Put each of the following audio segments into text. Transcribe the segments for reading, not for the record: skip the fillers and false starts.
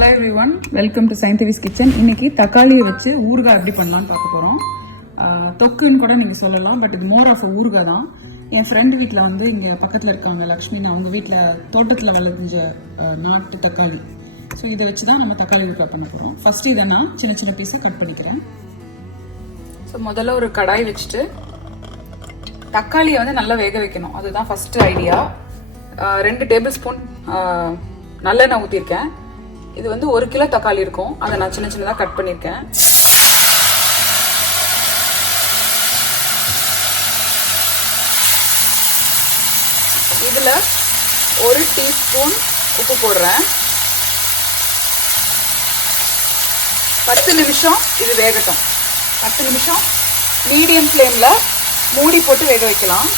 Hello everyone, welcome to Sainthavi's kitchen. இன்னைக்கு தக்காளியை வச்சு ஊறுகாய் எப்படி பண்ணலாம்னு பார்க்க போறோம். தொக்குன்னு கூட நீங்க சொல்லலாம், பட் இது மோர் ஆஃப் ஊறுகாய் தான். என் ஃப்ரெண்ட் வீட்டில் வந்து இங்கே பக்கத்தில் இருக்காங்க லக்ஷ்மி, அவங்க வீட்டில் தோட்டத்தில் வளர்ந்த நாட்டு தக்காளி. ஸோ இதை வச்சு தான் நம்ம தக்காளி ஊறுகாய் பண்ண போகிறோம். ஃபர்ஸ்ட் இதை நான் சின்ன சின்ன பீஸை கட் பண்ணிக்கிறேன். ஸோ முதல்ல ஒரு கடாய் வச்சுட்டு தக்காளியை வந்து நல்லா வேக வைக்கணும், அதுதான் ஃபர்ஸ்ட் ஐடியா. 2 டேபிள் ஸ்பூன் நல்லெண்ணெய் ஊற்றிருக்கேன். இது வந்து 1 கிலோ தக்காளி இருக்கும், அதை நான் சின்ன சின்னதாக கட் பண்ணியிருக்கேன். இதில் 1 டீஸ்பூன் உப்பு போடுறேன். 10 நிமிஷம் இது வேகட்டும். 10 நிமிஷம் மீடியம் ஃப்ளேமில் மூடி போட்டு வேக வைக்கலாம்.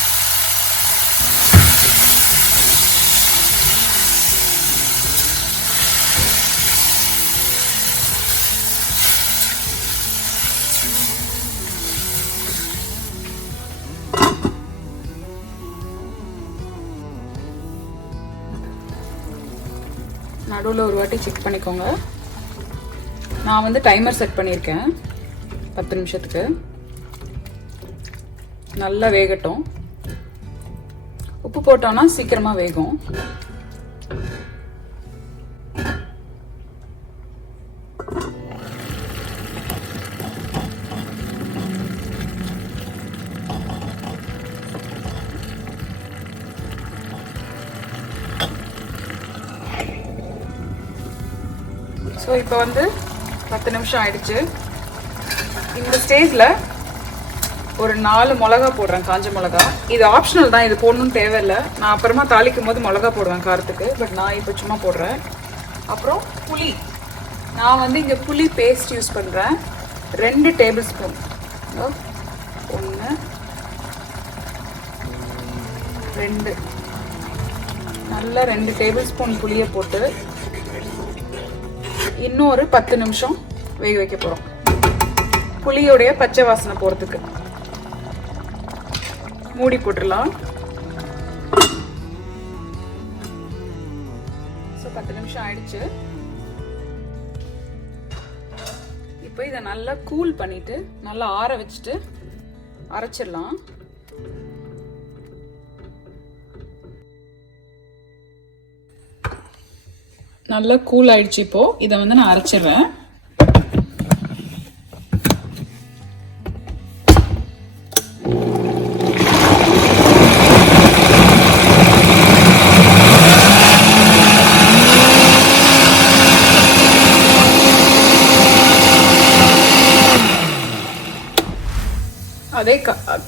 நடுவில் ஒரு வாட்டி செக் பண்ணிக்கோங்க. நான் வந்து டைமர் செட் பண்ணியிருக்கேன் 10 நிமிஷத்துக்கு. நல்லா வேகட்டும். உப்பு போட்டோம்னா சீக்கிரமாக வேகும். ஸோ இப்போ வந்து 10 நிமிஷம் ஆயிடுச்சு. இந்த ஸ்டேஜில் ஒரு 4 மிளகா போடுறேன், காஞ்ச மிளகா. இது ஆப்ஷனல் தான், இது போடணும்னு தேவையில்லை. நான் அப்புறமா தாளிக்கும் போது மிளகா போடுவேன் காரத்துக்கு, பட் நான் இப்போ சும்மா போடுறேன். அப்புறம் புளி, நான் வந்து இங்கே புளி பேஸ்ட் யூஸ் பண்ணுறேன். 2 டேபிள் ஸ்பூன். 1 2 நல்லா 2 டேபிள் ஸ்பூன் புளியை போட்டு இன்னொரு 10 நிமிஷம் வேக வைக்க போகிறோம், புளியோடைய பச்சை வாசனை போகிறதுக்கு. மூடி போட்டுடலாம். ஸோ 10 நிமிஷம் ஆயிடுச்சு. இப்போ இதை நல்லா கூல் பண்ணிட்டு நல்லா ஆற வச்சுட்டு அரைச்சிடலாம். நல்லா கூல் ஆயிடுச்சு. இப்போ இதை வந்து நான் அரைச்சிடுறேன். அதே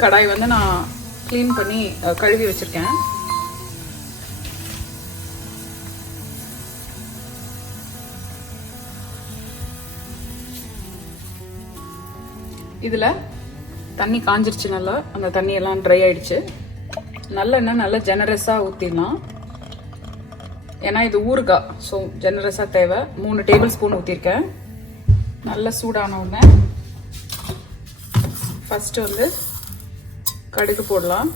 கடாய் வந்து நான் க்ளீன் பண்ணி கழுவி வச்சிருக்கேன். இதில் தண்ணி காஞ்சிருச்சு, நல்லா அந்த தண்ணியெல்லாம் ட்ரை ஆயிடுச்சு. நல்லெண்ணெய் நல்லா ஜெனரஸாக ஊற்றிடலாம், ஏன்னா இது ஊறுகாய். ஸோ ஜெனரஸாக தேவை. 3 டேபிள் ஸ்பூன் ஊற்றிருக்கேன். நல்லா சூடான உடனே ஃபஸ்ட்டு வந்து கடுகு போடலாம்.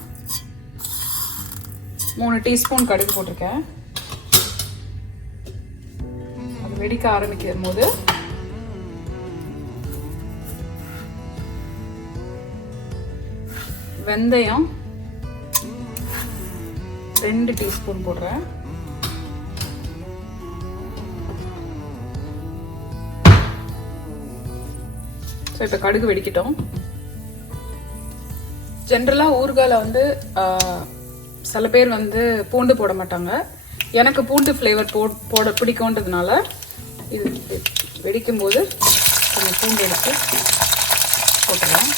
3 டீஸ்பூன் கடுகு போட்டிருக்கேன். அது வெடிக்க ஆரம்பிக்கும் போது வெந்தயம் 2 டீஸ்பூன் போடுறேன். ஸோ இப்போ கடுகு வெடிக்கிட்டோம். ஜென்ரலாக ஊறுகாயில் வந்து சில பேர் வந்து பூண்டு போட மாட்டாங்க. எனக்கு பூண்டு ஃப்ளேவர் போட பிடிக்கும்ன்றதுனால இது வெடிக்கும் போது கொஞ்சம் பூண்டு எடுத்து போட்டுடலாம்.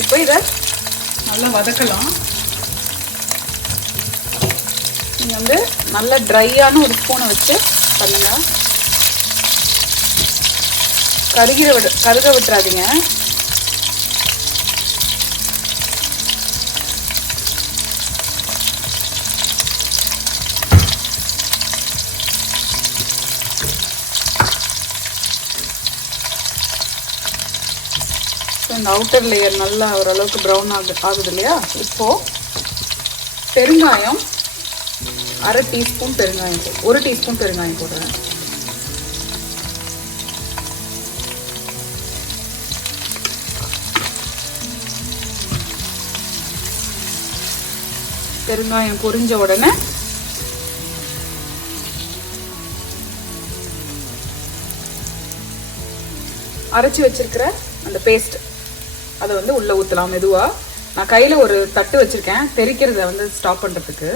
இப்போ இதை நல்லா வதக்கலாம். நீங்கள் வந்து நல்ல ட்ரையான ஒரு ஸ்பூனை வச்சு பண்ணுங்க, கருக விட்டுறாதீங்க. இந்த அவுட்டர் லேயர் நல்லா ஓரளவுக்கு ப்ரௌன் ஆகுது இல்லையா? இப்போது பெருங்காயம் 1/2 டீஸ்பூன் பெருங்காயம், 1 டீஸ்பூன் பெருங்காயம் போடுறேன். பெருங்காயம் பொரிஞ்ச உடனே அரைச்சி வச்சிருக்கிற அந்த பேஸ்ட் அதை வந்து உள்ள ஊற்றலாம் மெதுவா. நான் கையில் ஒரு தட்டு வச்சிருக்கேன் தெறிக்கிறத வந்து ஸ்டாப் பண்ணுறதுக்கு.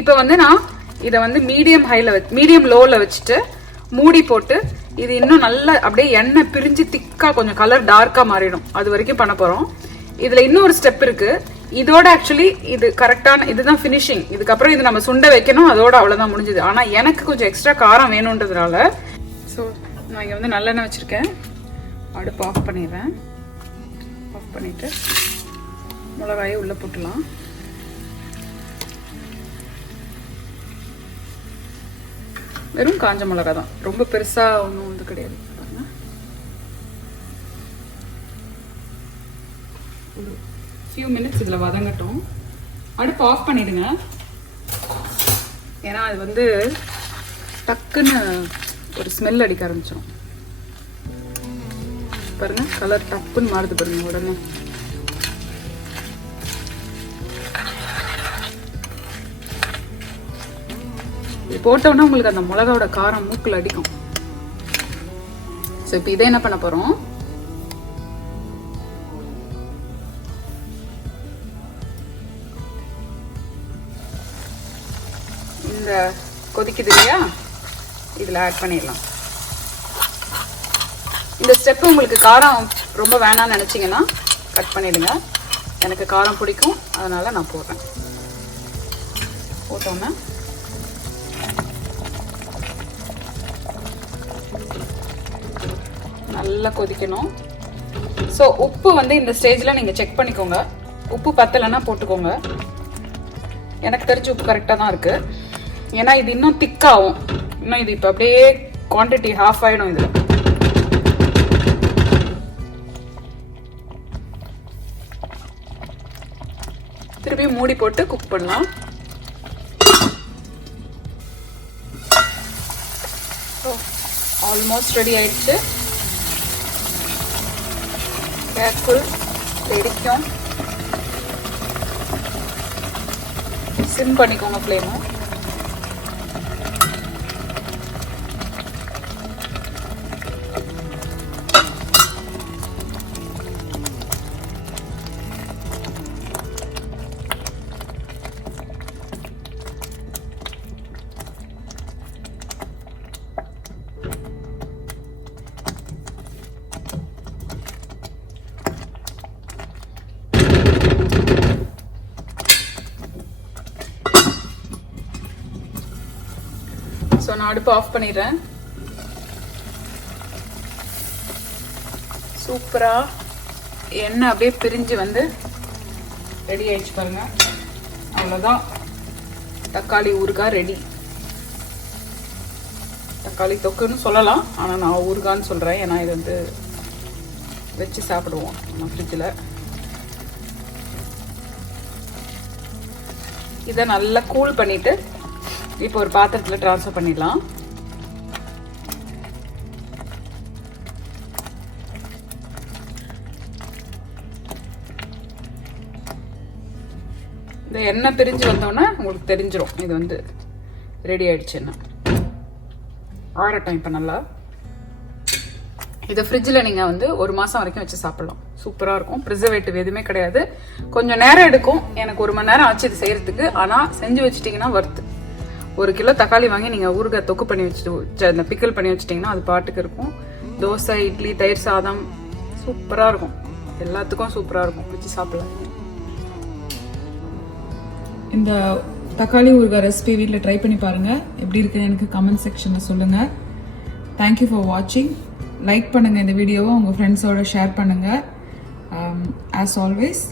இப்போ வந்து நான் இதை வந்து மீடியம் லோவில் வச்சுட்டு மூடி போட்டு இது இன்னும் நல்லா அப்படியே எண்ணெய் பிரிஞ்சு திக்கா கொஞ்சம் கலர் டார்க்கா மாறிடும், அது வரைக்கும் பண்ண போறோம். இதுல இன்னொரு ஸ்டெப் இருக்கு. இதோட ஆக்சுவலி இது கரெக்டான இதுதான் ஃபினிஷிங். இதுக்கப்புறம் இது நம்ம சுண்ட வைக்கணும், அதோட அவ்வளவுதான் முடிஞ்சது. ஆனா எனக்கு கொஞ்சம் எக்ஸ்ட்ரா காரம் வேணும்ன்றதுனால ஸோ நான் இங்க வந்து நல்லெண்ணெய் வச்சிருக்கேன். அடுப்பு ஆஃப் பண்ணிடுறேன். ஆஃப் பண்ணிட்டு மிளகாயை உள்ள போட்டுலாம். வெறும் காஞ்ச மிளகா தான், ரொம்ப பெருசா ஒன்றும் வந்து கிடையாது. ஒரு ஃபியூ மினிட்ஸ் இதில் வதங்கட்டும். அடுப்பு ஆஃப் பண்ணிடுங்க. ஏன்னா அது வந்து டக்குன்னு ஒரு ஸ்மெல் அடிக்க ஆரம்பிச்சிடும். பாருங்க கலர் டக்குன்னு மாறுது பாருங்க உடனே. இது போட்டோன்னா உங்களுக்கு அந்த மிளகாவோட காரம் மூக்கில் அடிக்கும். ஸோ இப்போ இதை என்ன பண்ண போறோம், இந்த கொதிக்குது இல்லையா, இதில் ஆட் பண்ணிடலாம். இந்த ஸ்டெப் உங்களுக்கு காரம் ரொம்ப வேணாம்னு நினச்சிங்கன்னா கட் பண்ணிடுங்க. எனக்கு காரம் பிடிக்கும், அதனால நான் போடுறேன். போட்டோன்னே நல்லா கொதிக்கணும். ஸோ உப்பு வந்து இந்த ஸ்டேஜில் நீங்கள் செக் பண்ணிக்கோங்க. உப்பு பத்தலைன்னா போட்டுக்கோங்க. எனக்கு தெரிஞ்ச உப்பு கரெக்டாக தான் இருக்கு. ஏன்னா இது இன்னும் திக்காகும். இன்னும் இது இப்போ அப்படியே குவான்டிட்டி ஹாஃப் ஆயிடும். இதில் திருப்பி மூடி போட்டு குக் பண்ணலாம். ஆல்மோஸ்ட் ரெடி ஆயிடுச்சு. கேர்ஃபுல், தெரிக்கும். சிம் பண்ணிக்கோங்க ஃப்ளேமை. ஸோ நான் அடுப்பு ஆஃப் பண்ணிடுறேன். சூப்பரா எண்ணெய் அப்படியே பிரிஞ்சு வந்து ரெடி ஆயிடுச்சு பாருங்க. அவ்வளோதான், தக்காளி ஊறுகாய் ரெடி. தக்காளி தொக்குன்னு சொல்லலாம், ஆனால் நான் ஊறுகான்னு சொல்கிறேன். ஏன்னா இது வந்து வச்சு சாப்பிடுவோம் நம்ம ஃப்ரிட்ஜில். இதை நல்லா கூல் பண்ணிட்டு இப்போ ஒரு பாத்திரத்தில் ட்ரான்ஸ்ஃபர் பண்ணிடலாம். இந்த எண்ணெய் பிரிஞ்சு வந்தோன்னா உங்களுக்கு தெரிஞ்சிடும் இது வந்து ரெடி ஆயிடுச்சுன்னா. ஆறட்டும் இப்போ நல்லா. இதை ஃப்ரிட்ஜில் நீங்கள் வந்து 1 மாதம் வரைக்கும் வச்சு சாப்பிடலாம். சூப்பராக இருக்கும். ப்ரிசர்வேட்டிவ் எதுவுமே கிடையாது. கொஞ்சம் நேரம் எடுக்கும், எனக்கு 1 மணி நேரம் ஆச்சு இது செய்யறதுக்கு. ஆனால் செஞ்சு வச்சுட்டிங்கன்னா வர்த்து. 1 கிலோ தக்காளி வாங்கி நீங்கள் ஊறுகாய் தொக்கு பண்ணி வச்சுட்டு இந்த பிக்கல் பண்ணி வச்சுட்டிங்கன்னா அது பாட்டுக்கு இருக்கும். தோசை, இட்லி, தயிர் சாதம் சூப்பராக இருக்கும். எல்லாத்துக்கும் சூப்பராக இருக்கும், வச்சு சாப்பிடலாம். இந்த தக்காளி ஊறுகாய் ரெசிபி வீட்டில் ட்ரை பண்ணி பாருங்கள். எப்படி இருக்குன்னு எனக்கு கமெண்ட் செக்ஷனில் சொல்லுங்கள். தேங்க்யூ ஃபார் வாட்சிங். லைக் பண்ணுங்கள் இந்த வீடியோவை, உங்கள் ஃப்ரெண்ட்ஸோட ஷேர் பண்ணுங்கள். As always,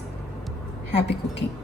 happy cooking.